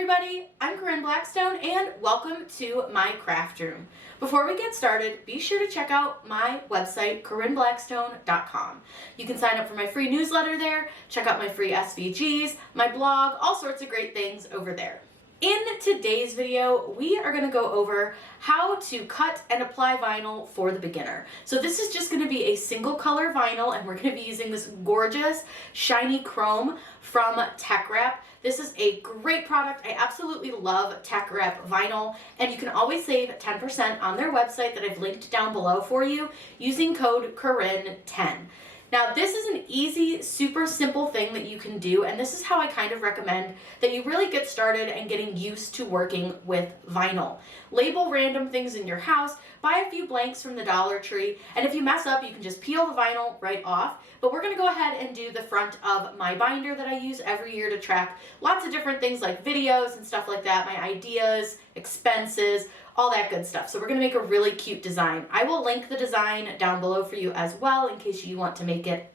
everybody, I'm Corinne Blackstone and welcome to my craft room. Before we get started, be sure to check out my website, CorinneBlackstone.com. You can sign up for my free newsletter there, check out my free SVGs, my blog, all sorts of great things over there. In today's video, we are going to go over how to cut and apply vinyl for the beginner. So this is just going to be a single color vinyl, and we're going to be using this gorgeous shiny chrome from Teckwrap. This is a great product. I absolutely love Teckwrap vinyl, and you can always save 10% on their website that I've linked down below for you using code Corinne10. Now, this is an easy, super simple thing that you can do, and this is how I kind of recommend that you really get started and getting used to working with vinyl. Label random things in your house, buy a few blanks from the Dollar Tree, and if you mess up, you can just peel the vinyl right off. But we're going to go ahead and do the front of my binder that I use every year to track lots of different things like videos and stuff like that, my ideas, expenses, all that good stuff. So we're going to make a really cute design. I will link the design down below for you as well in case you want to make it.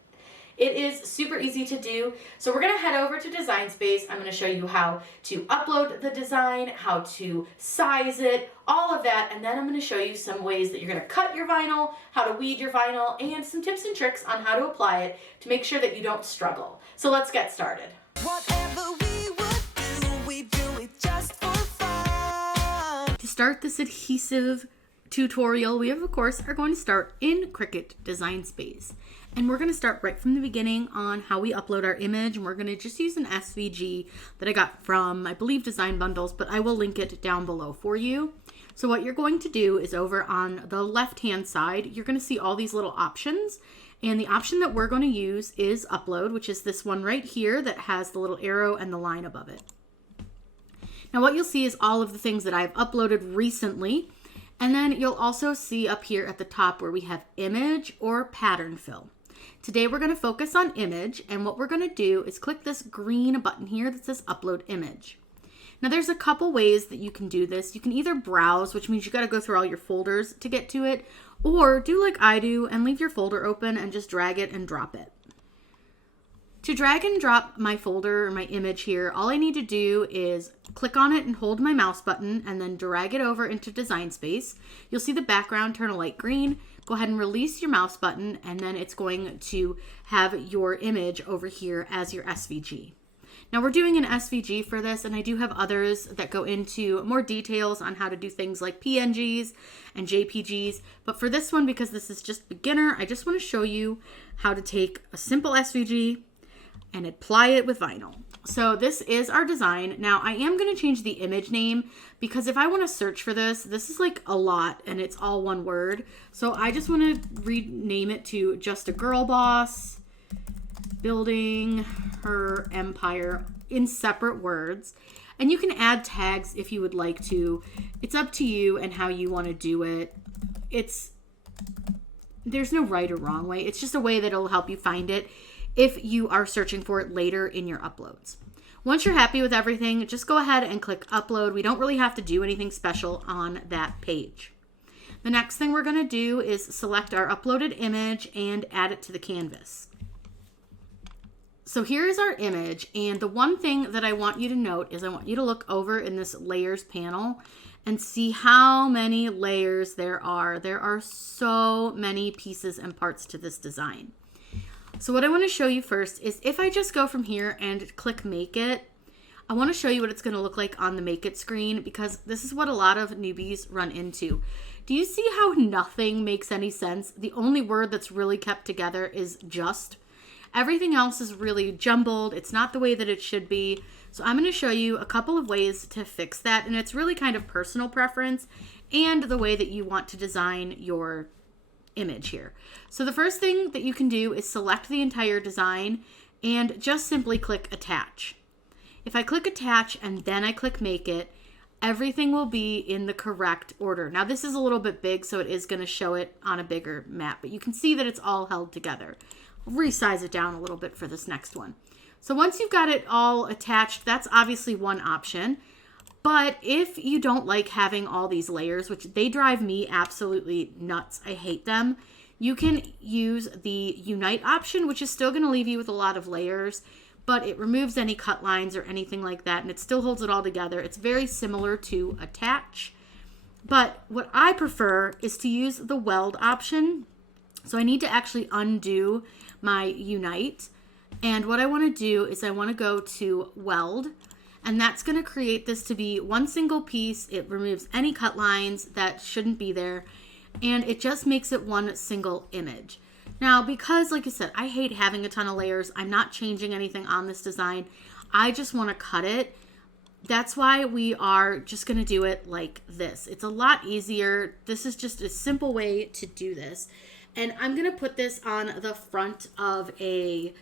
It is super easy to do. So we're going to head over to Design Space. I'm going to show you how to upload the design, how to size it, all of that. And then I'm going to show you some ways that you're going to cut your vinyl, how to weed your vinyl, and some tips and tricks on how to apply it to make sure that you don't struggle. So let's get started. Whatever we would do, we do it just for fun. To start this adhesive tutorial, we of course are going to start in Cricut Design Space. And we're going to start right from the beginning on how we upload our image. And we're going to just use an SVG that I got from, I believe, Design Bundles, but I will link it down below for you. So what you're going to do is over on the left-hand side, you're going to see all these little options. And the option that we're going to use is Upload, which is this one right here that has the little arrow and the line above it. Now what you'll see is all of the things that I've uploaded recently. And then you'll also see up here at the top where we have Image or Pattern Fill. Today we're going to focus on image, and what we're going to do is click this green button here that says Upload Image. Now there's a couple ways that you can do this. You can either browse, which means you got to go through all your folders to get to it, or do like I do and leave your folder open and just drag it and drop it. To drag and drop my folder or my image here, all I need to do is click on it and hold my mouse button and then drag it over into Design Space. You'll see the background turn a light green. Go ahead and release your mouse button, and then it's going to have your image over here as your SVG. Now we're doing an SVG for this, and I do have others that go into more details on how to do things like PNGs and JPGs. But for this one, because this is just beginner, I just want to show you how to take a simple SVG and apply it with vinyl. So this is our design. Now I am going to change the image name because if I want to search for this is like a lot and it's all one word. So I just want to rename it to Just a Girl Boss Building Her Empire in separate words. And you can add tags if you would like to. It's up to you and how you want to do it. There's no right or wrong way. It's just a way that it'll help you find it if you are searching for it later in your uploads. Once you're happy with everything, just go ahead and click upload. We don't really have to do anything special on that page. The next thing we're going to do is select our uploaded image and add it to the canvas. So here is our image, and the one thing that I want you to note is I want you to look over in this layers panel and see how many layers there are. There are so many pieces and parts to this design. So what I want to show you first is if I just go from here and click Make It, I want to show you what it's going to look like on the Make It screen, because this is what a lot of newbies run into. Do you see how nothing makes any sense? The only word that's really kept together is just. Everything else is really jumbled. It's not the way that it should be. So I'm going to show you a couple of ways to fix that, and it's really kind of personal preference and the way that you want to design your image here. So the first thing that you can do is select the entire design and just simply click Attach. If I click Attach and then I click Make It, everything will be in the correct order. Now this is a little bit big, so it is going to show it on a bigger map, but you can see that it's all held together. I'll resize it down a little bit for this next one. So once you've got it all attached, that's obviously one option. But if you don't like having all these layers, which they drive me absolutely nuts, I hate them, you can use the Unite option, which is still going to leave you with a lot of layers, but it removes any cut lines or anything like that, and it still holds it all together. It's very similar to attach, but what I prefer is to use the weld option. So I need to actually undo my unite, and what I want to do is I want to go to weld, and that's going to create this to be one single piece. It removes any cut lines that shouldn't be there, and it just makes it one single image. Now, because like I said, I hate having a ton of layers, I'm not changing anything on this design. I just want to cut it. That's why we are just going to do it like this. It's a lot easier. This is just a simple way to do this. And I'm going to put this on the front of a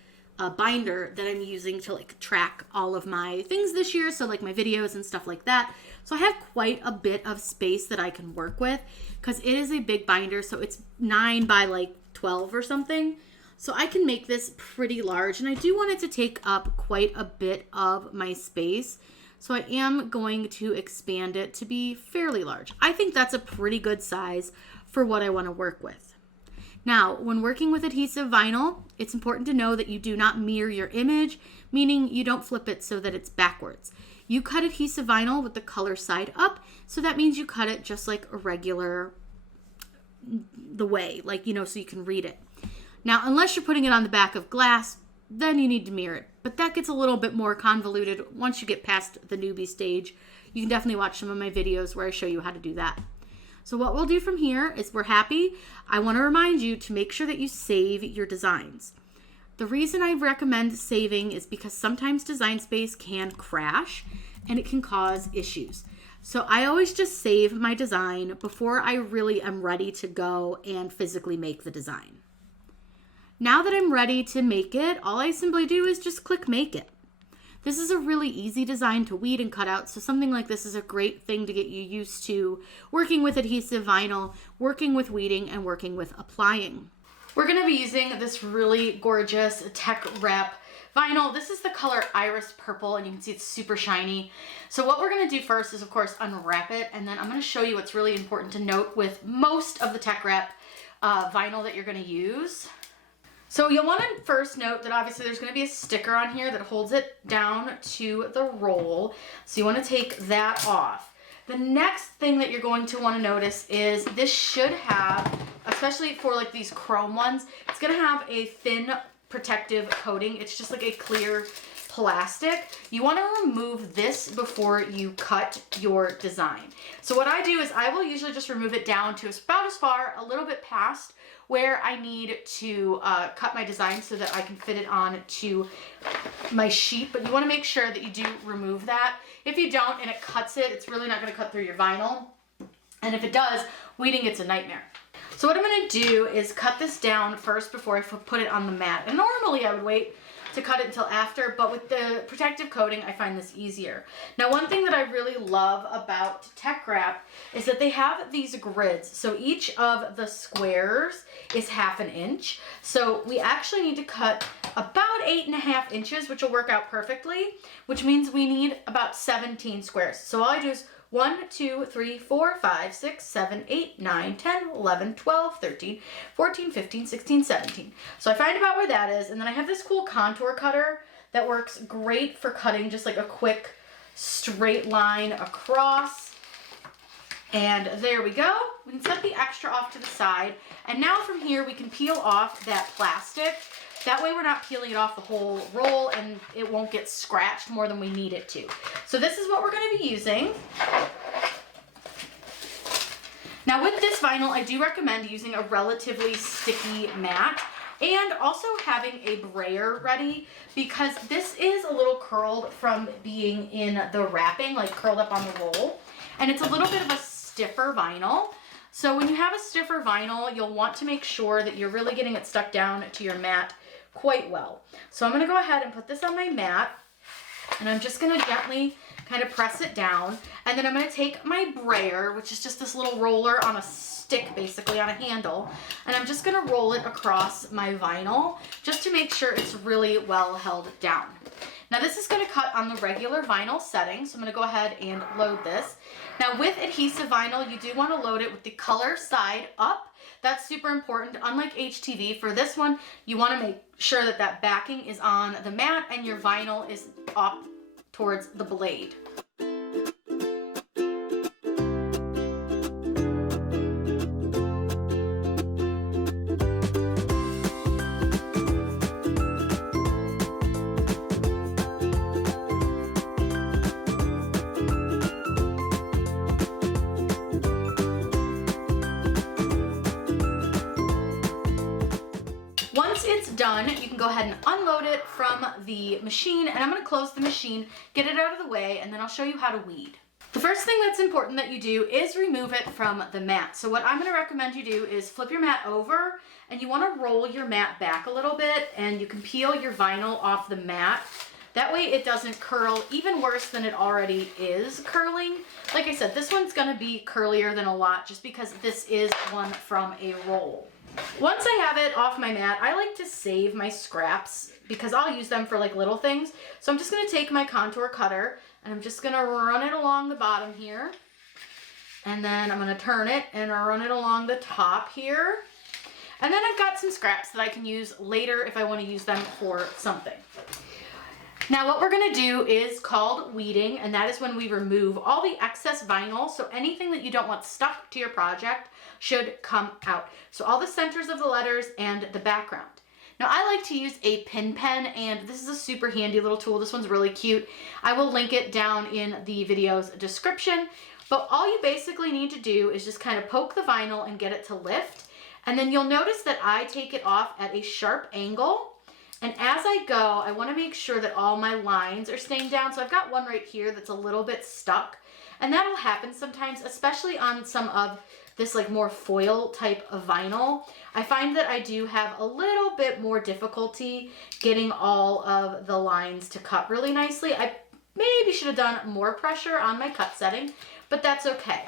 binder that I'm using to like track all of my things this year. So like my videos and stuff like that. So I have quite a bit of space that I can work with because it is a big binder. So it's 9 by like 12 or something. So I can make this pretty large, and I do want it to take up quite a bit of my space. So I am going to expand it to be fairly large. I think that's a pretty good size for what I want to work with. Now, when working with adhesive vinyl, it's important to know that you do not mirror your image, meaning you don't flip it so that it's backwards. You cut adhesive vinyl with the color side up, so that means you cut it just like a regular the way, like, you know, so you can read it. Now, unless you're putting it on the back of glass, then you need to mirror it. But that gets a little bit more convoluted once you get past the newbie stage. You can definitely watch some of my videos where I show you how to do that. So what we'll do from here is we're happy. I want to remind you to make sure that you save your designs. The reason I recommend saving is because sometimes Design Space can crash and it can cause issues. So I always just save my design before I really am ready to go and physically make the design. Now that I'm ready to make it, all I simply do is just click Make It. This is a really easy design to weed and cut out, so something like this is a great thing to get you used to working with adhesive vinyl, working with weeding, and working with applying. We're going to be using this really gorgeous Teckwrap vinyl. This is the color Iris Purple, and you can see it's super shiny. So what we're going to do first is, of course, unwrap it, and then I'm going to show you what's really important to note with most of the Teckwrap vinyl that you're going to use. So you'll want to first note that obviously there's going to be a sticker on here that holds it down to the roll. So you want to take that off. The next thing that you're going to want to notice is this should have, especially for like these chrome ones, it's going to have a thin protective coating. It's just like a clear plastic. You want to remove this before you cut your design. So what I do is I will usually just remove it down to about as far, a little bit past where I need to cut my design so that I can fit it on to my sheet. But you want to make sure that you do remove that. If you don't and it cuts it, it's really not going to cut through your vinyl. And if it does, weeding it's a nightmare. So what I'm going to do is cut this down first before I put it on the mat. And normally I would wait to cut it until after, but with the protective coating, I find this easier. Now, one thing that I really love about Teckwrap is that they have these grids. So each of the squares is 1/2 inch. So we actually need to cut about 8.5 inches, which will work out perfectly, which means we need about 17 squares. So all I do is 1, 2, 3, 4, 5, 6, 7, 8, 9, 10, 11, 12, 13, 14, 15, 16, 17. So I find about where that is, and then I have this cool contour cutter that works great for cutting just like a quick straight line across. And there we go. We can set the extra off to the side. And now from here we can peel off that plastic. That way we're not peeling it off the whole roll and it won't get scratched more than we need it to. So this is what we're going to be using. Now with this vinyl, I do recommend using a relatively sticky mat and also having a brayer ready because this is a little curled from being in the wrapping, like curled up on the roll. And it's a little bit of a stiffer vinyl. So when you have a stiffer vinyl, you'll want to make sure that you're really getting it stuck down to your mat quite well. So I'm going to go ahead and put this on my mat, and I'm just going to gently kind of press it down, and then I'm going to take my brayer, which is just this little roller on a stick, basically on a handle, and I'm just going to roll it across my vinyl just to make sure it's really well held down. Now this is going to cut on the regular vinyl setting, so I'm going to go ahead and load this. Now with adhesive vinyl, you do want to load it with the color side up. That's super important. Unlike HTV, for this one, you want to make sure that that backing is on the mat and your vinyl is up towards the blade. Once it's done, you can go ahead and unload it from the machine, and I'm going to close the machine, get it out of the way, and then I'll show you how to weed. The first thing that's important that you do is remove it from the mat. So what I'm going to recommend you do is flip your mat over, and you want to roll your mat back a little bit, and you can peel your vinyl off the mat. That way it doesn't curl even worse than it already is curling. Like I said, this one's going to be curlier than a lot just because this is one from a roll. Once I have it off my mat, I like to save my scraps because I'll use them for like little things. So I'm just going to take my contour cutter and I'm just going to run it along the bottom here. And then I'm going to turn it and run it along the top here. And then I've got some scraps that I can use later if I want to use them for something. Now what we're going to do is called weeding, and that is when we remove all the excess vinyl. So anything that you don't want stuck to your project should come out. So all the centers of the letters and the background. Now I like to use a pin pen, and this is a super handy little tool. This one's really cute. I will link it down in the video's description. But all you basically need to do is just kind of poke the vinyl and get it to lift. And then you'll notice that I take it off at a sharp angle. And as I go, I want to make sure that all my lines are staying down. So I've got one right here that's a little bit stuck. And that'll happen sometimes, especially on some of this like more foil type of vinyl. I find that I do have a little bit more difficulty getting all of the lines to cut really nicely. I maybe should have done more pressure on my cut setting, but that's okay.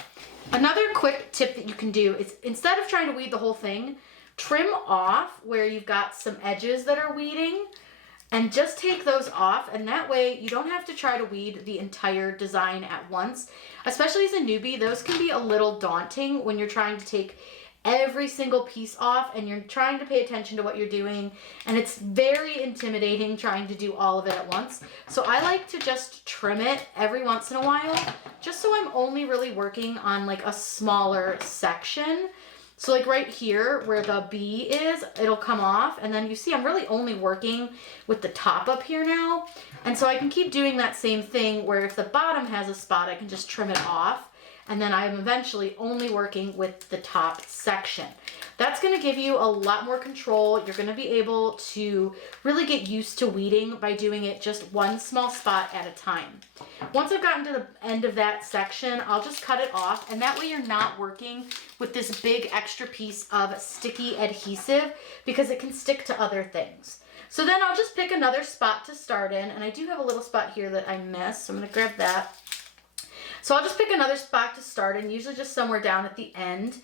Another quick tip that you can do is instead of trying to weed the whole thing, trim off where you've got some edges that are weeding and just take those off, and that way you don't have to try to weed the entire design at once. Especially as a newbie, those can be a little daunting when you're trying to take every single piece off and you're trying to pay attention to what you're doing, and it's very intimidating trying to do all of it at once. So I like to just trim it every once in a while, just so I'm only really working on like a smaller section. So like right here where the B is, it'll come off, and then you see I'm really only working with the top up here now. And so I can keep doing that same thing where if the bottom has a spot, I can just trim it off, and then I'm eventually only working with the top section. That's going to give you a lot more control. You're going to be able to really get used to weeding by doing it just one small spot at a time. Once I've gotten to the end of that section, I'll just cut it off, and that way you're not working with this big extra piece of sticky adhesive because it can stick to other things. So then I'll just pick another spot to start in, and I do have a little spot here that I missed, so I'm going to grab that. So I'll just pick another spot to start in, usually just somewhere down at the end.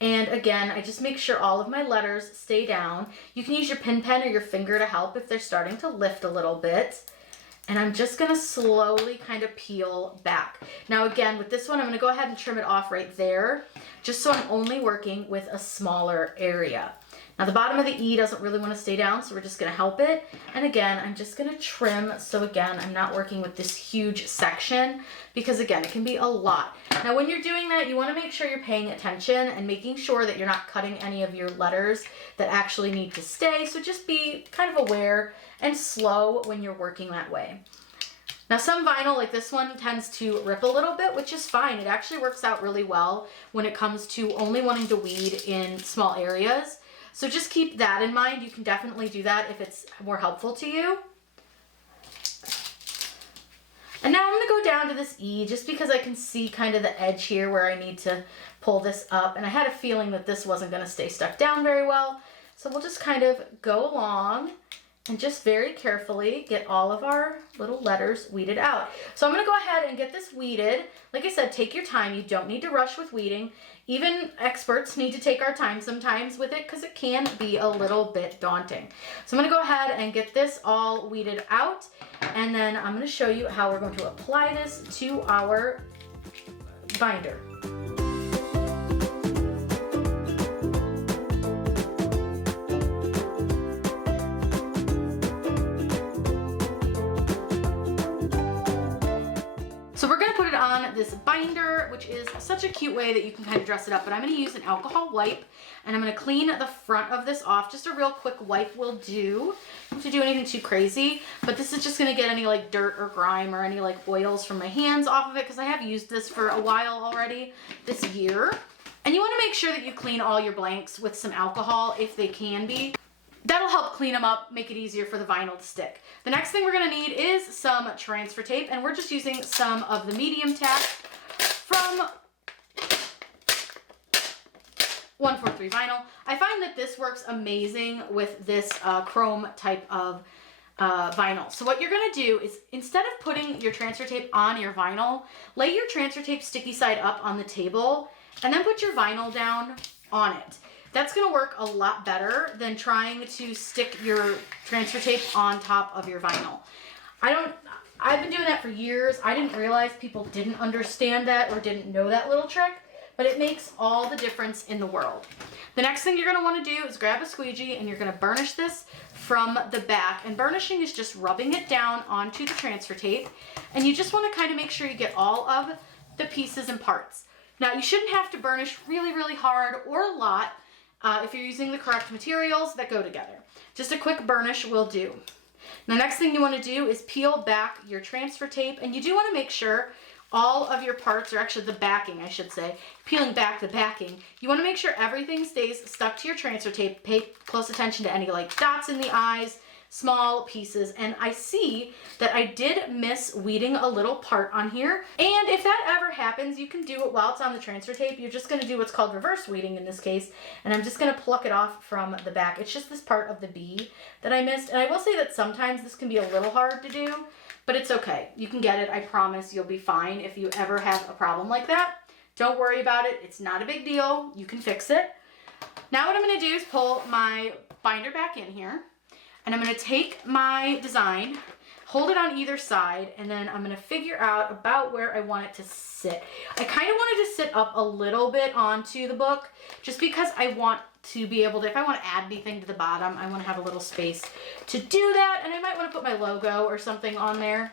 And again, I just make sure all of my letters stay down. You can use your pin pen or your finger to help if they're starting to lift a little bit. And I'm just gonna slowly kind of peel back. Now again, with this one, I'm gonna go ahead and trim it off right there, just so I'm only working with a smaller area. Now the bottom of the E doesn't really want to stay down, so we're just going to help it. And again, I'm just going to trim, so again, I'm not working with this huge section because again, it can be a lot. Now when you're doing that, you want to make sure you're paying attention and making sure that you're not cutting any of your letters that actually need to stay. So just be kind of aware and slow when you're working that way. Now some vinyl like this one tends to rip a little bit, which is fine. It actually works out really well when it comes to only wanting to weed in small areas. So just keep that in mind. You can definitely do that if it's more helpful to you. And now I'm going to go down to this E just because I can see kind of the edge here where I need to pull this up. And I had a feeling that this wasn't going to stay stuck down very well. So we'll just kind of go along and just very carefully get all of our little letters weeded out. So I'm gonna go ahead and get this weeded. Like I said, take your time. You don't need to rush with weeding. Even experts need to take our time sometimes with it because it can be a little bit daunting. So I'm gonna go ahead and get this all weeded out, and then I'm gonna show you how we're going to apply this to our binder. So we're gonna put it on this binder, which is such a cute way that you can kind of dress it up, but I'm gonna use an alcohol wipe, and I'm gonna clean the front of this off. Just a real quick wipe will do. You don't have to do anything too crazy, but this is just gonna get any like dirt or grime or any like oils from my hands off of it, because I have used this for a while already this year. And you wanna make sure that you clean all your blanks with some alcohol if they can be. That'll help clean them up, make it easier for the vinyl to stick. The next thing we're gonna need is some transfer tape, and we're just using some of the medium tack from 143 Vinyl. I find that this works amazing with this chrome type of vinyl. So what you're gonna do is, instead of putting your transfer tape on your vinyl, lay your transfer tape sticky side up on the table, and then put your vinyl down on it. That's gonna work a lot better than trying to stick your transfer tape on top of your vinyl. I've been doing that for years. I didn't realize people didn't understand that or didn't know that little trick, but it makes all the difference in the world. The next thing you're gonna wanna do is grab a squeegee, and you're gonna burnish this from the back. And burnishing is just rubbing it down onto the transfer tape. And you just wanna kind of make sure you get all of the pieces and parts. Now, you shouldn't have to burnish really, really hard or a lot if you're using the correct materials that go together. Just a quick burnish will do. The next thing you want to do is peel back your transfer tape, and you do want to make sure all of your parts, or actually the backing I should say, peeling back the backing, you want to make sure everything stays stuck to your transfer tape. Pay close attention to any like dots in the eyes, small pieces. And I see that I did miss weeding a little part on here. And if that ever happens, you can do it while it's on the transfer tape. You're just going to do what's called reverse weeding in this case. And I'm just going to pluck it off from the back. It's just this part of the B that I missed. And I will say that sometimes this can be a little hard to do, but it's okay. You can get it. I promise you'll be fine if you ever have a problem like that. Don't worry about it. It's not a big deal. You can fix it. Now what I'm going to do is pull my binder back in here. And I'm going to take my design, hold it on either side, and then I'm going to figure out about where I want it to sit. I kind of want it to sit up a little bit onto the book, just because I want to be able to, if I want to add anything to the bottom, I want to have a little space to do that, and I might want to put my logo or something on there.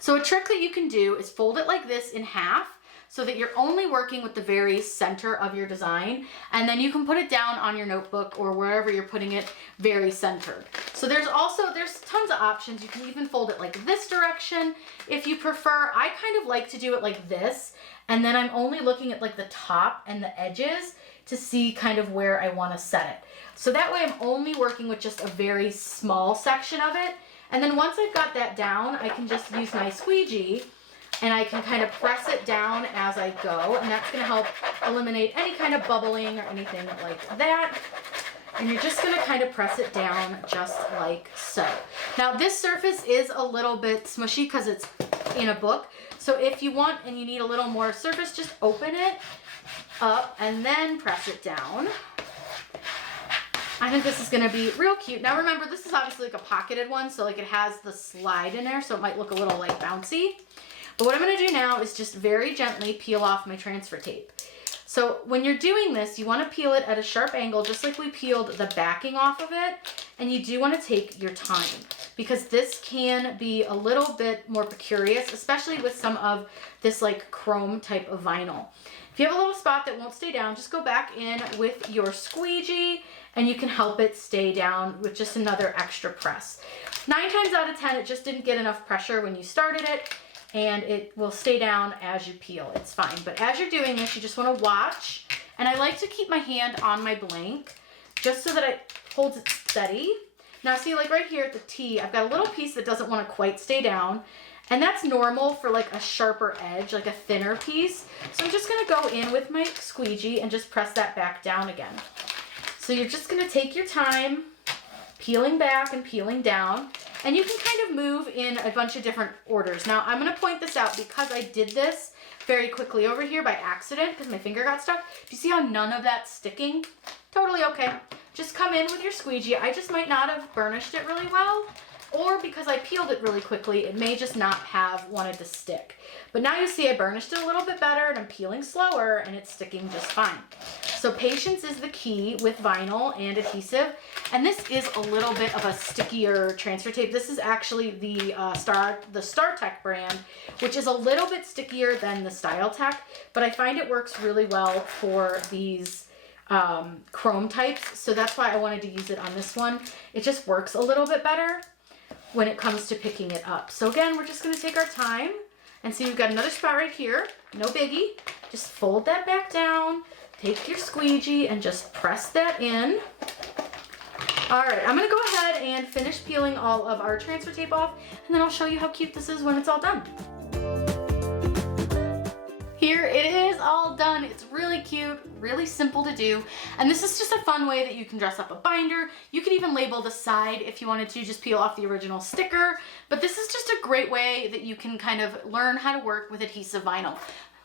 So a trick that you can do is fold it like this in half, so that you're only working with the very center of your design, and then you can put it down on your notebook or wherever you're putting it very centered. So there's tons of options. You can even fold it like this direction if you prefer. I kind of like to do it like this, and then I'm only looking at like the top and the edges to see kind of where I want to set it. So that way I'm only working with just a very small section of it. And then once I've got that down, I can just use my squeegee, and I can kind of press it down as I go, and that's going to help eliminate any kind of bubbling or anything like that. And you're just going to kind of press it down just like so. Now this surface is a little bit smushy because it's in a book. So if you want and you need a little more surface, just open it up and then press it down. I think this is going to be real cute. Now remember, this is obviously like a pocketed one, so like it has the slide in there, so it might look a little like bouncy. But what I'm going to do now is just very gently peel off my transfer tape. So when you're doing this, you want to peel it at a sharp angle, just like we peeled the backing off of it. And you do want to take your time, because this can be a little bit more precarious, especially with some of this like chrome type of vinyl. If you have a little spot that won't stay down, just go back in with your squeegee and you can help it stay down with just another extra press. 9 times out of 10, it just didn't get enough pressure when you started it, and it will stay down as you peel. It's fine. But as you're doing this, you just want to watch. And I like to keep my hand on my blank just so that it holds it steady. Now see, like right here at the T, I've got a little piece that doesn't want to quite stay down. And that's normal for like a sharper edge, like a thinner piece. So I'm just going to go in with my squeegee and just press that back down again. So you're just going to take your time, peeling back and peeling down. And you can kind of move in a bunch of different orders. Now, I'm gonna point this out because I did this very quickly over here by accident because my finger got stuck. Do you see how none of that's sticking? Totally okay. Just come in with your squeegee. I just might not have burnished it really well, or because I peeled it really quickly, it may just not have wanted to stick. But now you see I burnished it a little bit better and I'm peeling slower and it's sticking just fine. So patience is the key with vinyl and adhesive. And this is a little bit of a stickier transfer tape. This is actually the StarTech brand, which is a little bit stickier than the StyleTech, but I find it works really well for these chrome types. So that's why I wanted to use it on this one. It just works a little bit better when it comes to picking it up. So again, we're just gonna take our time and see we've got another spot right here. No biggie. Just fold that back down, take your squeegee and just press that in. All right, I'm gonna go ahead and finish peeling all of our transfer tape off, and then I'll show you how cute this is when it's all done. Here it is all done. It's really cute, really simple to do. And this is just a fun way that you can dress up a binder. You could even label the side if you wanted to, just peel off the original sticker. But this is just a great way that you can kind of learn how to work with adhesive vinyl.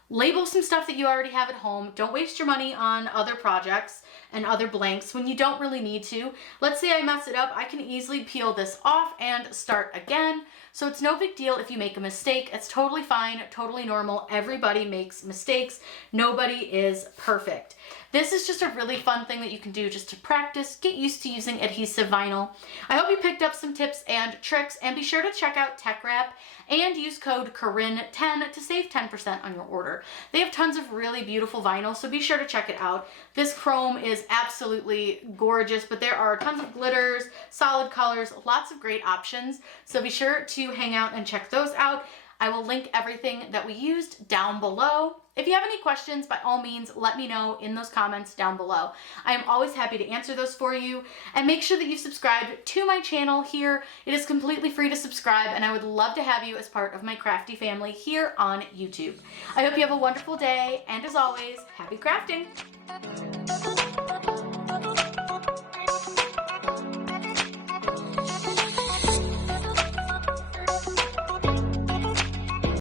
Label some stuff that you already have at home. Don't waste your money on other projects and other blanks when you don't really need to. Let's say I mess it up, I can easily peel this off and start again. So it's no big deal if you make a mistake. It's totally fine, totally normal. Everybody makes mistakes. Nobody is perfect. This is just a really fun thing that you can do just to practice, get used to using adhesive vinyl. I hope you picked up some tips and tricks, and be sure to check out Teckwrap and use code Corinne10 to save 10% on your order. They have tons of really beautiful vinyl, so be sure to check it out. This chrome is absolutely gorgeous, but there are tons of glitters, solid colors, lots of great options. So be sure to hang out and check those out. I will link everything that we used down below. If you have any questions, by all means, let me know in those comments down below. I am always happy to answer those for you. And make sure that you've subscribed to my channel here. It is completely free to subscribe, and I would love to have you as part of my crafty family here on YouTube. I hope you have a wonderful day, and as always, happy crafting!